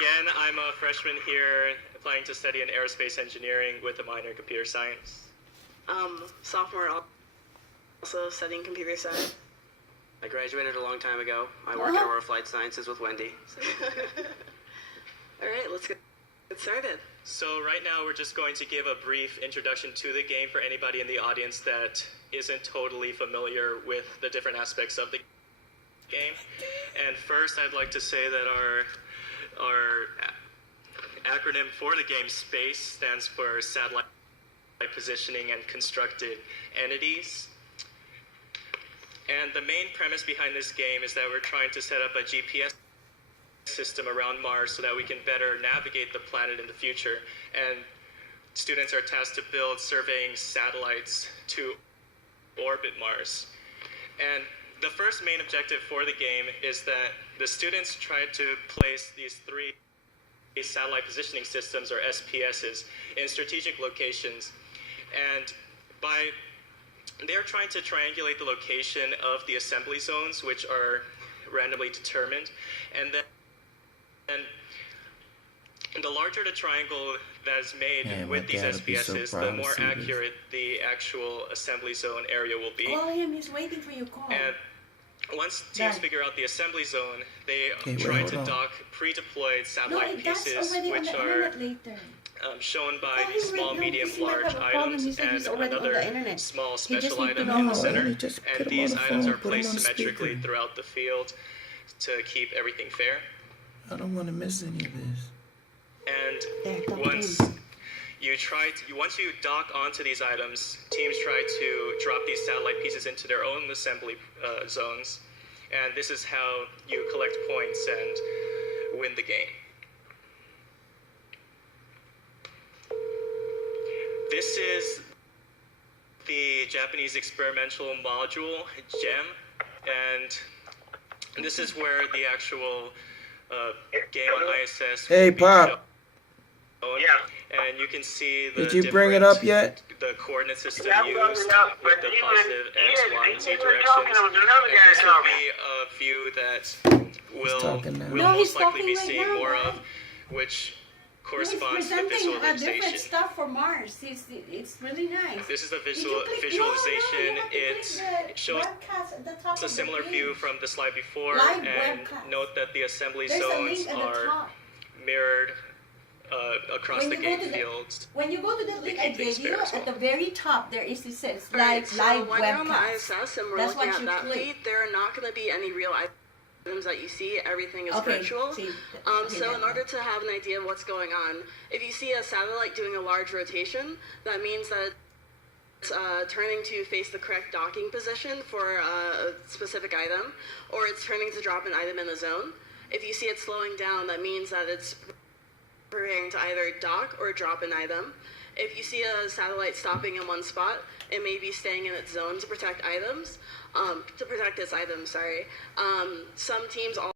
again, I'm a freshman here applying to study in aerospace engineering with a minor in computer science. Sophomore, also studying computer science. I graduated a long time ago. I work in Aurora Flight Sciences with Wendy. So. All right, let's get started. So right now we're just going to give a brief introduction to the game for anybody in the audience that isn't totally familiar with the different aspects of the game. And first I'd like to say that our acronym for the game, SPACE, stands for Satellite Positioning and Constructed Entities. And the main premise behind this game is that we're trying to set up a GPS system around Mars so that we can better navigate the planet in the future. And students are tasked to build surveying satellites to orbit Mars. And the first main objective for the game is that the students try to place these three satellite positioning systems, or SPSs, in strategic locations. And they're trying to triangulate the location of the assembly zones, which are randomly determined. And then the larger the triangle that is made with these SPSs, the more accurate the actual assembly zone area will be. Call him, he's waiting for your call. And once teams figure out the assembly zone, they try to dock pre-deployed satellite pieces, which are shown by these small, medium, large items, and another small special item in the center. And these items are placed symmetrically throughout the field to keep everything fair. I don't want to miss any of this. And once you dock onto these items, teams try to drop these satellite pieces into their own assembly zones. And this is how you collect points and win the game. This is the Japanese experimental module, GEM, and this is where the actual game on ISS Hey, Pop. Yeah. And you can see the Did you bring it up yet? The coordinate system used with the positive X, Y, and Z directions. And this will be a view that we'll most likely be seeing more of, which corresponds to visualization. Different stuff for Mars. It's really nice. This is the visualization. It shows a similar view from the slide before, and note that the assembly zones are mirrored across the game fields. When you go to the link I gave you, at the very top there is this live when you're on the webcast. ISS and we're looking at that feed, there are not going to be any real items that you see. Everything is virtual. So in order to have an idea of what's going on, if you see a satellite doing a large rotation, that means that it's turning to face the correct docking position for a specific item, or it's turning to drop an item in the zone. If you see it slowing down, that means that it's preparing to either dock or drop an item. If you see a satellite stopping in one spot, it may be staying in its zone to protect its items, sorry. Some teams